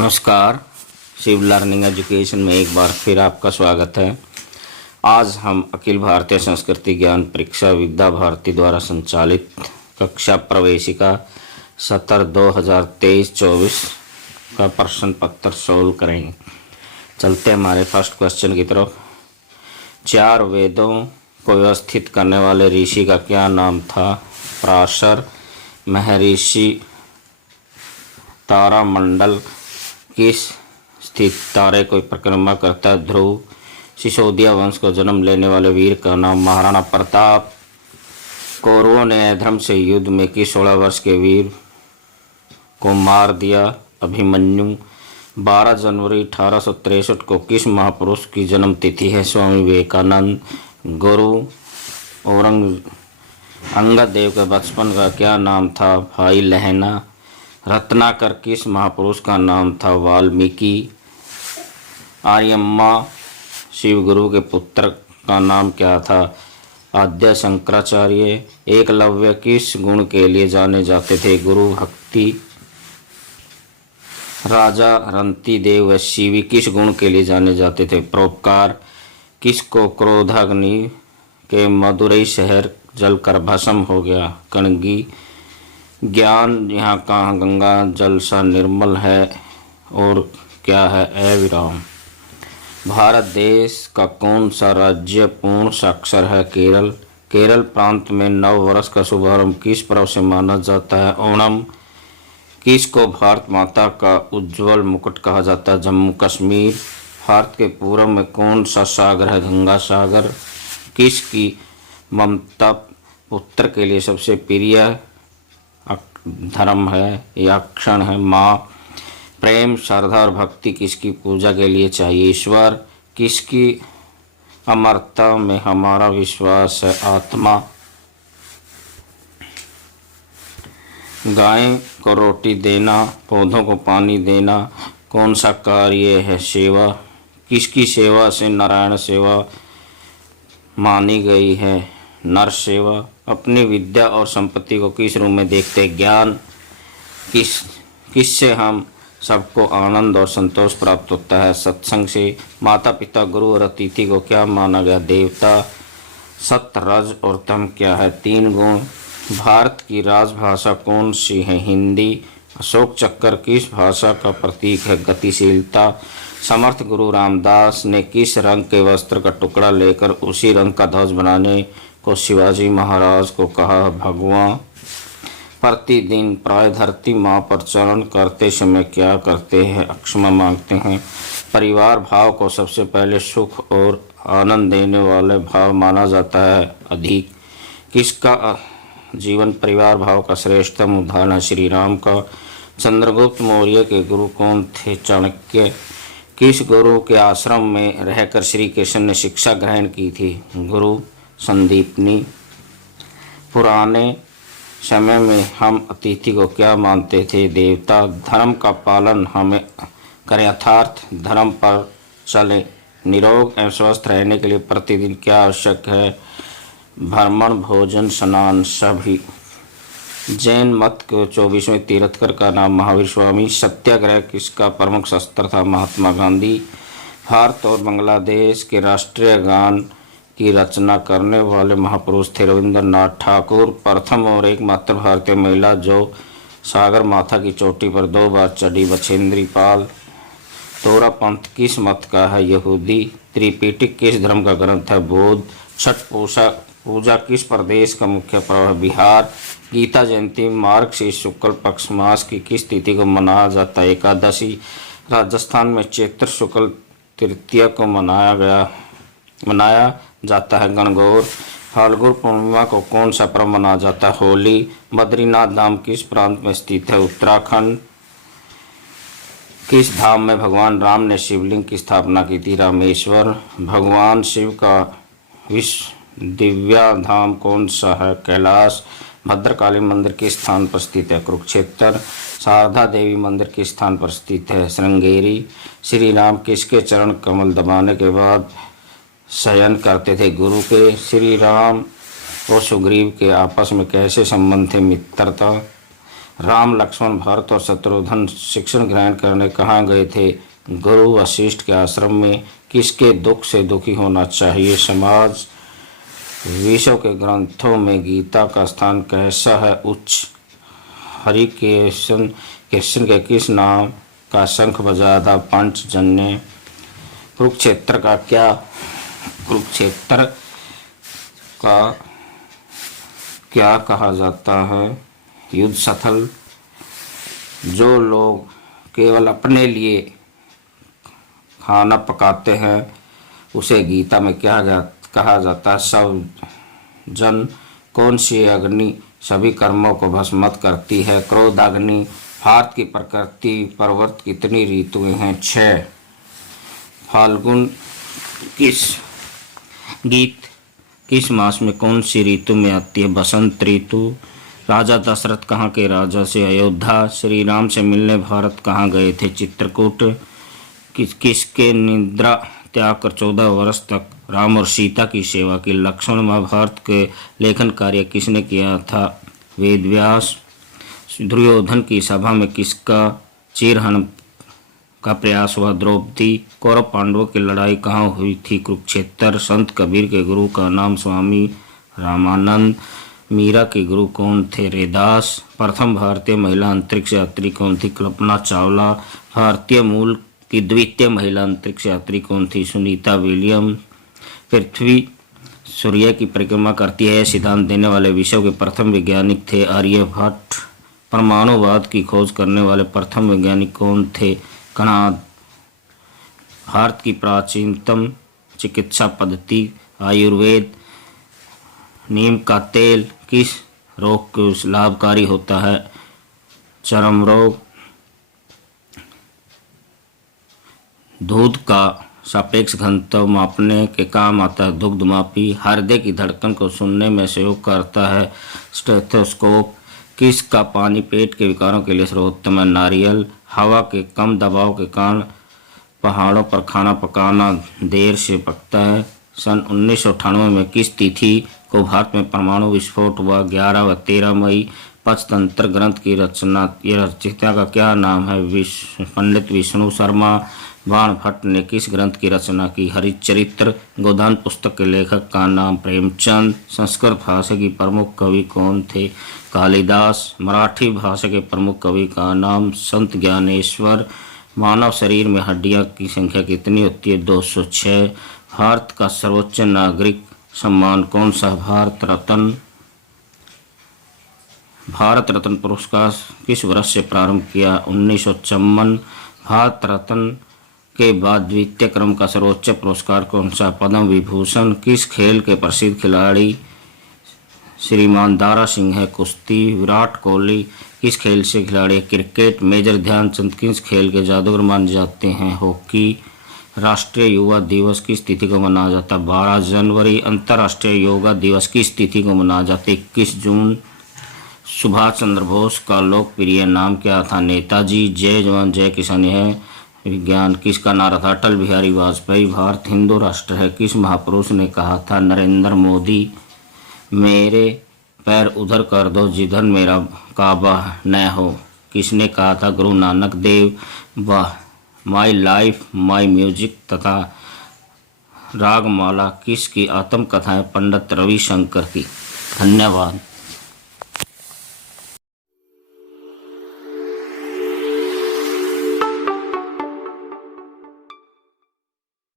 नमस्कार। Shiv learning education में एक बार फिर आपका स्वागत है। आज हम अखिल भारतीय संस्कृति ज्ञान परीक्षा विद्या भारती द्वारा संचालित कक्षा प्रवेशिका सत्र 2023-24 का प्रश्न पत्र सोल्व करेंगे। चलते हमारे फर्स्ट क्वेश्चन की तरफ। चार वेदों को व्यवस्थित करने वाले ऋषि का क्या नाम था? पराशर। महर्षि तारामंडल किस स्थित तारे को परिक्रमा करता है? ध्रुव। सिसोदिया वंश को जन्म लेने वाले वीर का नाम? महाराणा प्रताप। कौरवों ने अधर्म से युद्ध में किस 16 वर्ष के वीर को मार दिया? अभिमन्यु। 12 जनवरी 1863 को किस महापुरुष की जन्म तिथि है? स्वामी विवेकानंद। गुरु। अंगद देव के बचपन का क्या नाम था? भाई लहना। रत्नाकर किस महापुरुष का नाम था? वाल्मीकि। आर्यम्मा शिव गुरु के पुत्र का नाम क्या था? आद्य शंकराचार्य। एकलव्य किस गुण के लिए जाने जाते थे? गुरु भक्ति। राजा रंती देव व शिवी किस गुण के लिए जाने जाते थे? परोपकार। किसको क्रोधाग्नि के मदुरई शहर जलकर भस्म हो गया? कणगी। ज्ञान यहाँ कहाँ गंगा जल सा निर्मल है और क्या है? अविराम। भारत देश का कौन सा राज्य पूर्ण साक्षर है? केरल। केरल प्रांत में नव वर्ष का शुभारंभ किस पर्व से माना जाता है? ओणम। किसको भारत माता का उज्ज्वल मुकुट कहा जाता है? जम्मू कश्मीर। भारत के पूर्व में कौन सा सागर है? गंगा सागर। किसकी ममता पुत्र के लिए सबसे प्रिय धर्म है या क्षण है? माँ। प्रेम, श्रद्धा और भक्ति किसकी पूजा के लिए चाहिए? ईश्वर। किसकी अमरता में हमारा विश्वास है? आत्मा। गाय को रोटी देना, पौधों को पानी देना कौन सा कार्य है? सेवा। किसकी सेवा से नारायण सेवा मानी गई है? नर सेवा। अपनी विद्या और संपत्ति को किस रूप में देखते हैं? ज्ञान। किससे हम सबको आनंद और संतोष प्राप्त होता है? सत्संग से। माता पिता गुरु और अतिथि को क्या माना गया? देवता। सत्य, रज और तम क्या है? 3 गुण। भारत की राजभाषा कौन सी है? हिंदी। अशोक चक्र किस भाषा का प्रतीक है? गतिशीलता। समर्थ गुरु रामदास ने किस रंग के वस्त्र का टुकड़ा लेकर उसी रंग का ध्वज बनाने को शिवाजी महाराज को कहा? भगवान। प्रतिदिन प्राय धरती माँ पर चरण करते समय क्या करते हैं? क्षमा मांगते हैं। परिवार भाव को सबसे पहले सुख और आनंद देने वाले भाव माना जाता है? अधिक। किसका जीवन परिवार भाव का श्रेष्ठतम उदाहरण है? श्री राम का। चंद्रगुप्त मौर्य के गुरु कौन थे? चाणक्य। किस गुरु के आश्रम में रहकर श्री कृष्ण ने शिक्षा ग्रहण की थी? गुरु संदीपनी। पुराने समय में हम अतिथि को क्या मानते थे? देवता। धर्म का पालन हमें करें, यथार्थ धर्म पर चले। निरोग एवं स्वस्थ रहने के लिए प्रतिदिन क्या आवश्यक है? भ्रमण, भोजन, स्नान सभी। जैन मत के 24वें तीर्थकर का नाम? महावीर स्वामी। सत्याग्रह किसका प्रमुख शस्त्र था? महात्मा गांधी। भारत और बांग्लादेश के राष्ट्रीय गान की रचना करने वाले महापुरुष थे? रविंद्रनाथ ठाकुर। प्रथम और एकमात्र भारतीय महिला जो सागर माथा की चोटी पर 2 बार चढ़ी? बछेंद्री पाल। तोरा पंथ किस मत का है? यहूदी। त्रिपिटक किस धर्म का ग्रंथ है? बौद्ध। छठ पूजा किस प्रदेश का मुख्य पर्व है? बिहार। गीता जयंती मार्ग से शुक्ल पक्ष मास की किस तिथि को मनाया जाता है? एकादशी। राजस्थान में चैत्र शुक्ल तृतीया को मनाया जाता है? गणगौर। फाल्गुन पूर्णिमा को कौन सा पर्व मनाया जाता है? होली। बद्रीनाथ धाम किस प्रांत में स्थित है? उत्तराखंड। किस धाम में भगवान राम ने शिवलिंग की स्थापना की थी? रामेश्वर। भगवान शिव का विश्व दिव्या धाम कौन सा है? कैलाश। भद्रकाली मंदिर किस स्थान पर स्थित है? कुरुक्षेत्र। शारदा देवी मंदिर किस स्थान पर स्थित है? श्रृंगेरी। श्री राम किसके चरण कमल दबाने के बाद शयन करते थे? गुरु के। श्री राम और सुग्रीव के आपस में कैसे संबंध थे? मित्रता। राम लक्ष्मण भरत और शत्रुघ्न शिक्षण ग्रहण करने कहाँ गए थे? गुरु वशिष्ठ के आश्रम में। किसके दुख से दुखी होना चाहिए? समाज। विश्व के ग्रंथों में गीता का स्थान कैसा है? उच्च। हरिकृष्ण कृष्ण के किस नाम का शंख बजाया था? पंचजन्य। कुरुक्षेत्र का क्या कहा जाता है? युद्ध स्थल। जो लोग केवल अपने लिए खाना पकाते हैं उसे गीता में क्या कहा जाता है? सब जन। कौन सी अग्नि सभी कर्मों को भस्मत करती है? क्रोधाग्नि। भारत की प्रकृति पर्वत कितनी ऋतुएं हैं? 6। फाल्गुन किस मास में कौन सी ऋतु में आती है? बसंत ऋतु। राजा दशरथ कहाँ के राजा से? अयोध्या। श्री राम से मिलने भारत कहाँ गए थे? चित्रकूट। किसके निद्रा त्याग कर 14 वर्ष तक राम और सीता की सेवा की? लक्ष्मण। महाभारत के लेखन कार्य किसने किया था? वेदव्यास। दुर्योधन की सभा में किसका चीरहरण का प्रयास हुआ? द्रौपदी। कौरव पांडवों की लड़ाई कहाँ हुई थी? कुरुक्षेत्र। संत कबीर के गुरु का नाम? स्वामी रामानंद। मीरा के गुरु कौन थे? रैदास। प्रथम भारतीय महिला अंतरिक्ष यात्री कौन थी? कल्पना चावला। भारतीय मूल की द्वितीय महिला अंतरिक्ष यात्री कौन थी? सुनीता विलियम। पृथ्वी सूर्य की परिक्रमा करती है सिद्धांत देने वाले विश्व के प्रथम वैज्ञानिक थे? आर्यभट्ट। परमाणुवाद की खोज करने वाले प्रथम वैज्ञानिक कौन थे? कणाद। भारत की प्राचीनतम चिकित्सा पद्धति? आयुर्वेद। नीम का तेल किस रोग के लाभकारी होता है? चर्म रोग। दूध का सापेक्ष घनत्व मापने के काम आता है दुग्धमापी। हृदय की धड़कन को सुनने में सहयोग करता है स्टेथोस्कोप। किसका पानी पेट के विकारों के लिए सर्वोत्तम है? नारियल। हवा के कम दबाव के कारण पहाड़ों पर खाना पकाना देर से पकता है। सन 1998 में किस तिथि को भारत में परमाणु विस्फोट हुआ? 11 व 13 मई। पंचतंत्र ग्रंथ की रचयिता का क्या नाम है? पंडित विष्णु शर्मा। बाण भट्ट ने किस ग्रंथ की रचना की? हरिश्चरित्र। गोदान पुस्तक के लेखक का नाम? प्रेमचंद। संस्कृत भाषा की प्रमुख कवि कौन थे? कालिदास। मराठी भाषा के प्रमुख कवि का नाम? संत ज्ञानेश्वर। मानव शरीर में हड्डियां की संख्या कितनी होती है? 206। भारत का सर्वोच्च नागरिक सम्मान कौन सा? भारत रत्न पुरस्कार किस वर्ष से प्रारंभ किया? 1954। भारत रत्न के बाद द्वितीय क्रम का सर्वोच्च पुरस्कार कौन सा? पद्म विभूषण। किस खेल के प्रसिद्ध खिलाड़ी श्रीमान दारा सिंह है? कुश्ती। विराट कोहली किस खेल से खिलाड़ी? क्रिकेट। मेजर ध्यानचंद किस खेल के जादूगर माने जाते हैं? हॉकी। राष्ट्रीय युवा दिवस किस तिथि को मनाया जाता है? 12 जनवरी। अंतर्राष्ट्रीय योगा दिवस किस तिथि को मनाया जाता है? 21 जून। सुभाष चंद्र बोस का लोकप्रिय नाम क्या था? नेताजी। जय जवान जय किसान है विज्ञान किसका नारा था? अटल बिहारी वाजपेयी। भारत हिंदू राष्ट्र है किस महापुरुष ने कहा था? नरेंद्र मोदी। मेरे पैर उधर कर दो जिधर मेरा काबा न हो किसने कहा था? गुरु नानक देव। वाह। माई लाइफ माई म्यूजिक तथा रागमाला किसकी आत्मकथा है? पंडित रविशंकर की। धन्यवाद।